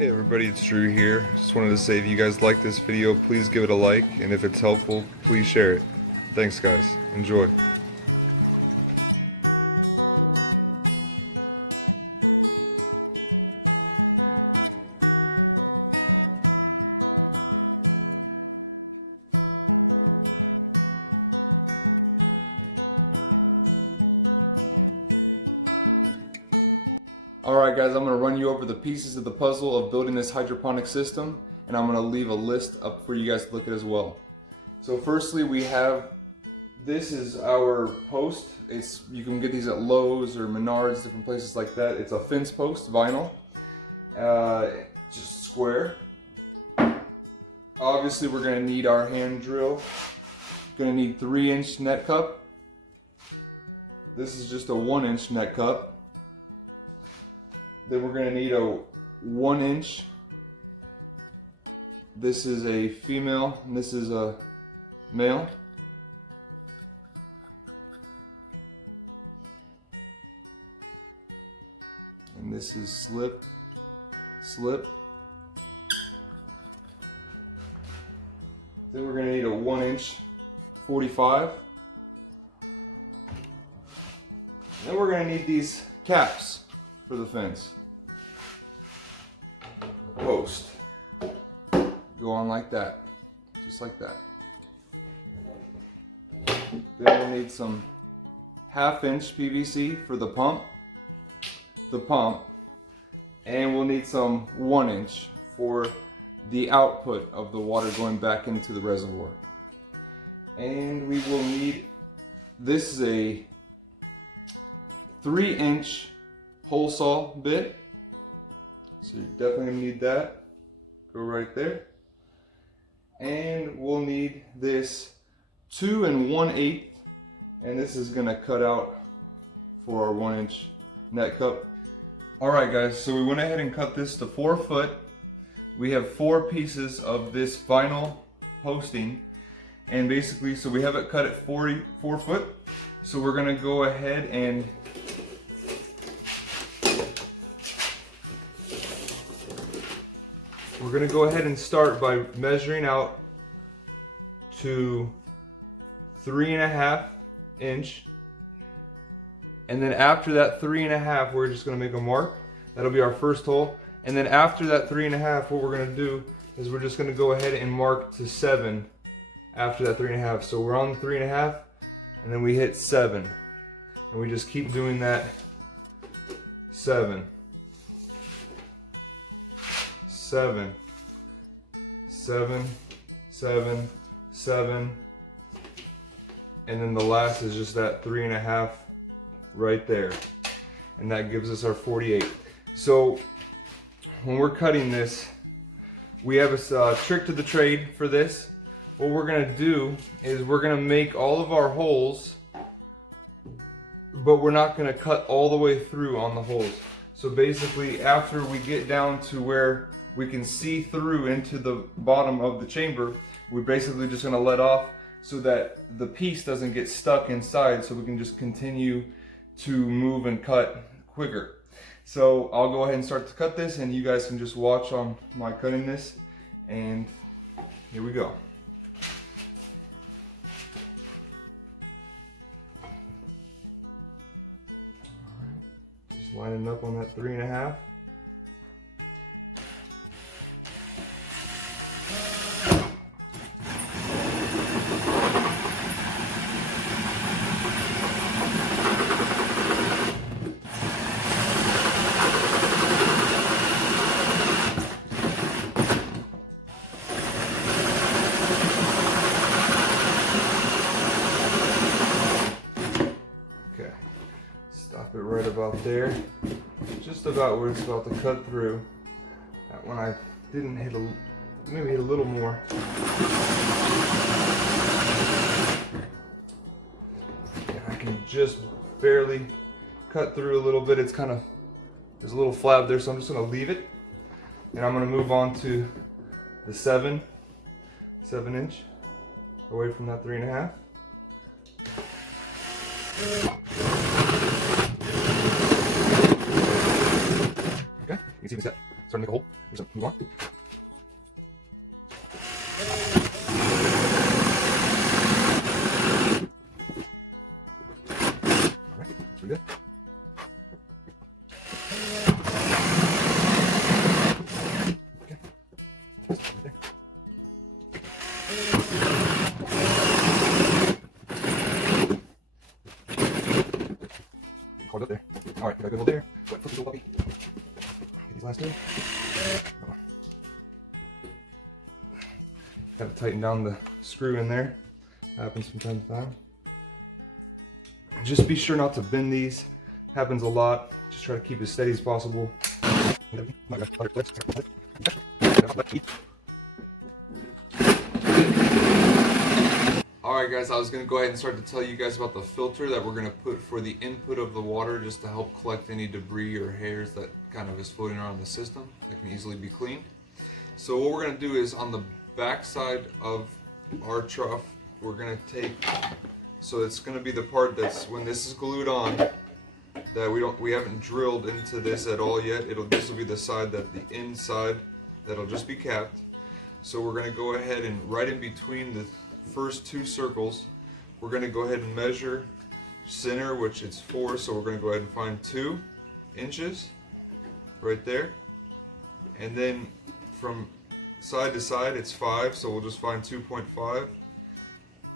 Hey everybody, it's Drew here. Just wanted to say if you guys like this video, please give it a like, and if it's helpful, please share it. Thanks guys. Enjoy. Alright guys, I'm going to run you over the pieces of the puzzle of building this hydroponic system, and I'm going to leave a list up for you guys to look at as well. So firstly we have, this is our post. You can get these at Lowe's or Menards, different places like that. It's a fence post, vinyl, just square. Obviously we're going to need our hand drill. Going to need 3-inch net cup. This is just a 1-inch net cup. Then we're going to need a 1-inch. This is a female and this is a male. And this is slip. Then we're going to need a 1-inch 45. Then we're going to need these caps for the fence. Post. Go on like that. Just like that. Then we'll need some 1/2-inch PVC for the pump. And we'll need some 1-inch for the output of the water going back into the reservoir. And we will need, this is a 3-inch hole saw bit. So you're definitely gonna need that. Go right there. And we'll need this 2 1/8, and this is gonna cut out for our 1-inch net cup. Alright guys, so we went ahead and cut this to 4 foot. We have 4 pieces of this vinyl posting, and basically, so we have it cut at 4 foot. So we're gonna go ahead and start by measuring out to 3.5 inch. And then after that 3.5, we're just gonna make a mark. That'll be our first hole. And then after that 3.5, what we're gonna do is we're just gonna go ahead and mark to 7 after that 3.5. So we're on the 3.5, and then we hit 7. And we just keep doing that. 7. 7. 7, 7, 7, and then the last is just that 3.5 right there, and that gives us our 48. So when we're cutting this, we have a trick to the trade for this. What we're gonna do is we're gonna make all of our holes, but we're not gonna cut all the way through on the holes. So basically, after we get down to where we can see through into the bottom of the chamber, we're basically just gonna let off so that the piece doesn't get stuck inside, so we can just continue to move and cut quicker. So I'll go ahead and start to cut this, and you guys can just watch on my cutting this, and here we go. Alright, just lining up on that 3.5. Stop it right about there, just about where it's about to cut through. That one I didn't hit maybe hit a little more. And I can just barely cut through a little bit. It's kind of, there's a little flab there, so I'm just going to leave it. And I'm going to move on to the 7-inch, away from that 3.5. Okay, you can see me set. Starting to make a hole. We're just gonna move on. Alright, that's pretty good. Okay. That's right there. Caught up there. Alright, we got a good hole there. Go ahead, flip this little puppy. Get these last two. Oh. Gotta tighten down the screw in there. Happens from time to time. Just be sure not to bend these. Happens a lot. Just try to keep as steady as possible. Alright guys, I was going to go ahead and start to tell you guys about the filter that we're going to put for the input of the water, just to help collect any debris or hairs that kind of is floating around the system that can easily be cleaned. So what we're going to do is on the back side of our trough, we're going to take, so it's going to be the part that's when this is glued on, that we haven't drilled into this at all yet. This will be the side that the inside that'll just be capped. So we're going to go ahead and right in between the first two circles, we're going to go ahead and measure center, which it's 4, so we're going to go ahead and find 2 inches right there, and then from side to side it's 5, so we'll just find 2.5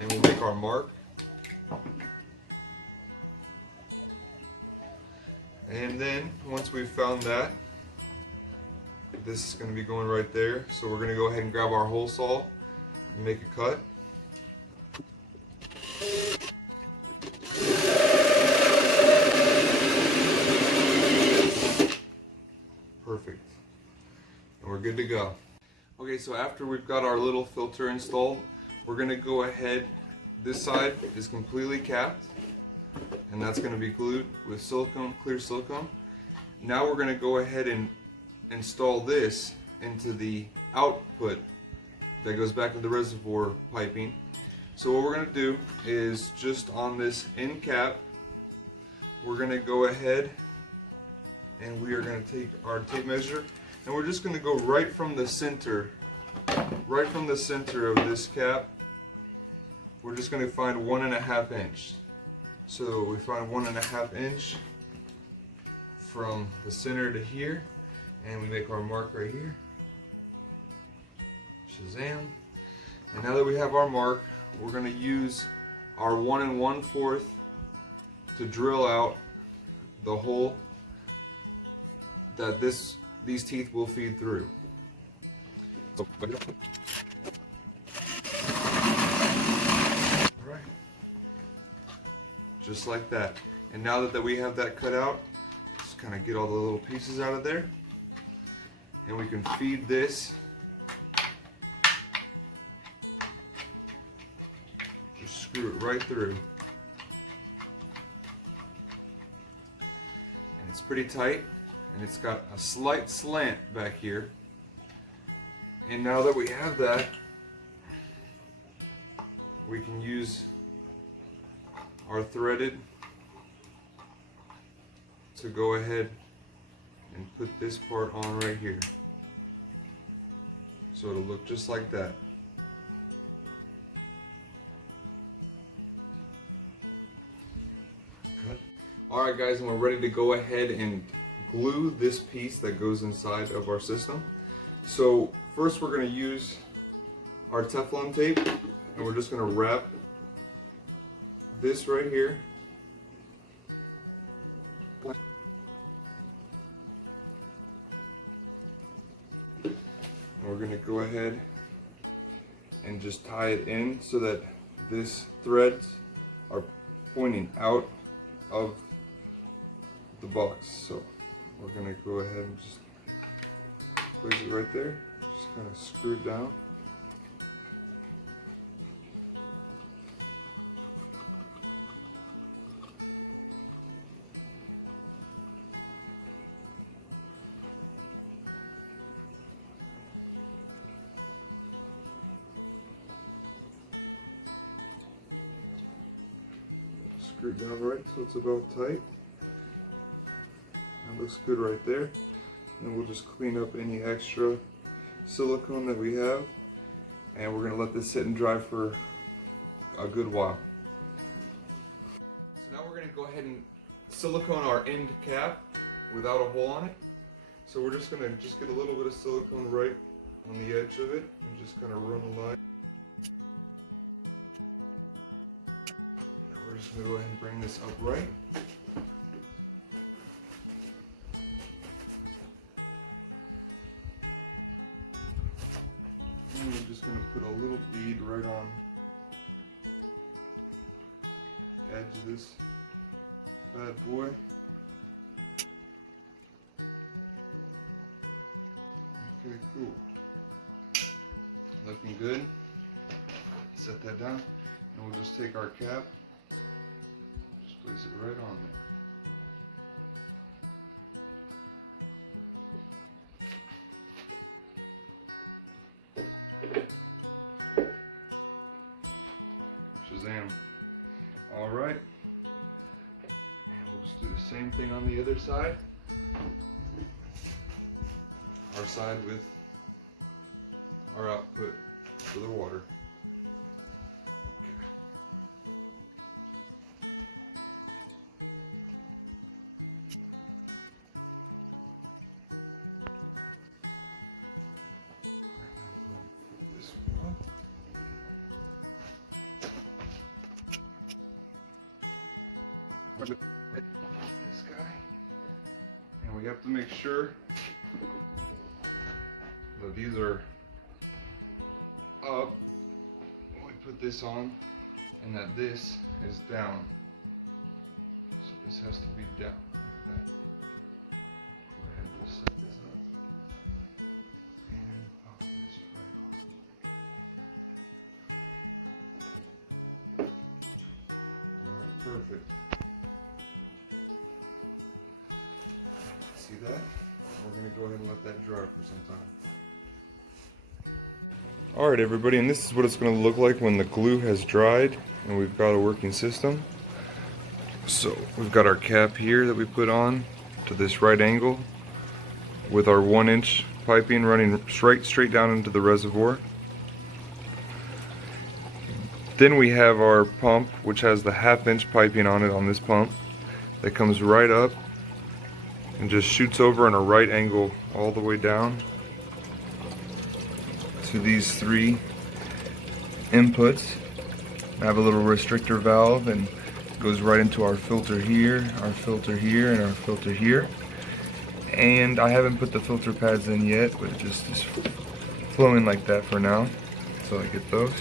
and we'll make our mark. And then once we've found that, this is going to be going right there, so we're going to go ahead and grab our hole saw and make a cut. Perfect. And we're good to go. Okay, so after we've got our little filter installed, we're going to go ahead, this side is completely capped, and that's going to be glued with silicone, clear silicone. Now we're going to go ahead and install this into the output that goes back to the reservoir piping. So what we're going to do is just on this end cap, we're going to go ahead and we are going to take our tape measure and we're just going to go right from the center of this cap. We're just going to find 1.5 inch. So we find 1.5 inch from the center to here, and we make our mark right here. Shazam! And now that we have our mark, we're going to use our 1 1/4 to drill out the hole that these teeth will feed through. So, alright. Just like that. And now that we have that cut out, just kind of get all the little pieces out of there. And we can feed this. Just screw it right through. And it's pretty tight. And it's got a slight slant back here. And now that we have that, we can use our threaded to go ahead and put this part on right here. So it'll look just like that. Cut. Alright guys, and we're ready to go ahead and glue this piece that goes inside of our system. So first we're going to use our Teflon tape and we're just going to wrap this right here. And we're going to go ahead and just tie it in so that this threads are pointing out of the box. So we're going to go ahead and just place it right there, just kind of screw it down. Screw it down right so it's about tight. That looks good right there. And we'll just clean up any extra silicone that we have. And we're gonna let this sit and dry for a good while. So now we're gonna go ahead and silicone our end cap without a hole on it. So we're just gonna get a little bit of silicone right on the edge of it and just kind of run a line. Now we're just gonna go ahead and bring this upright. And we're just gonna put a little bead right on the edge of this bad boy. Okay, cool. Looking good. Set that down, and we'll just take our cap, just place it right on there. Shazam. All right. And we'll just do the same thing on the other side. Our side with our output for the water. This one. This guy. And we have to make sure that these are up when we put this on, and that this is down. So this has to be down like that. Go ahead and just set this up and pop this right on. Alright, perfect. See that? We're going to go ahead and let that dry for some time. Alright everybody, and this is what it's going to look like when the glue has dried and we've got a working system. So we've got our cap here that we put on to this right angle with our 1-inch piping running straight down into the reservoir. Then we have our pump, which has the 1/2-inch piping on it on this pump that comes right up and just shoots over in a right angle all the way down to these 3 inputs. I have a little restrictor valve and goes right into our filter here, our filter here, and our filter here. And I haven't put the filter pads in yet, but it just is flowing like that for now until I get those.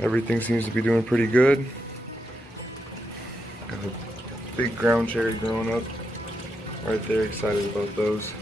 Everything seems to be doing pretty good. Got a big ground cherry growing up right there, excited about those.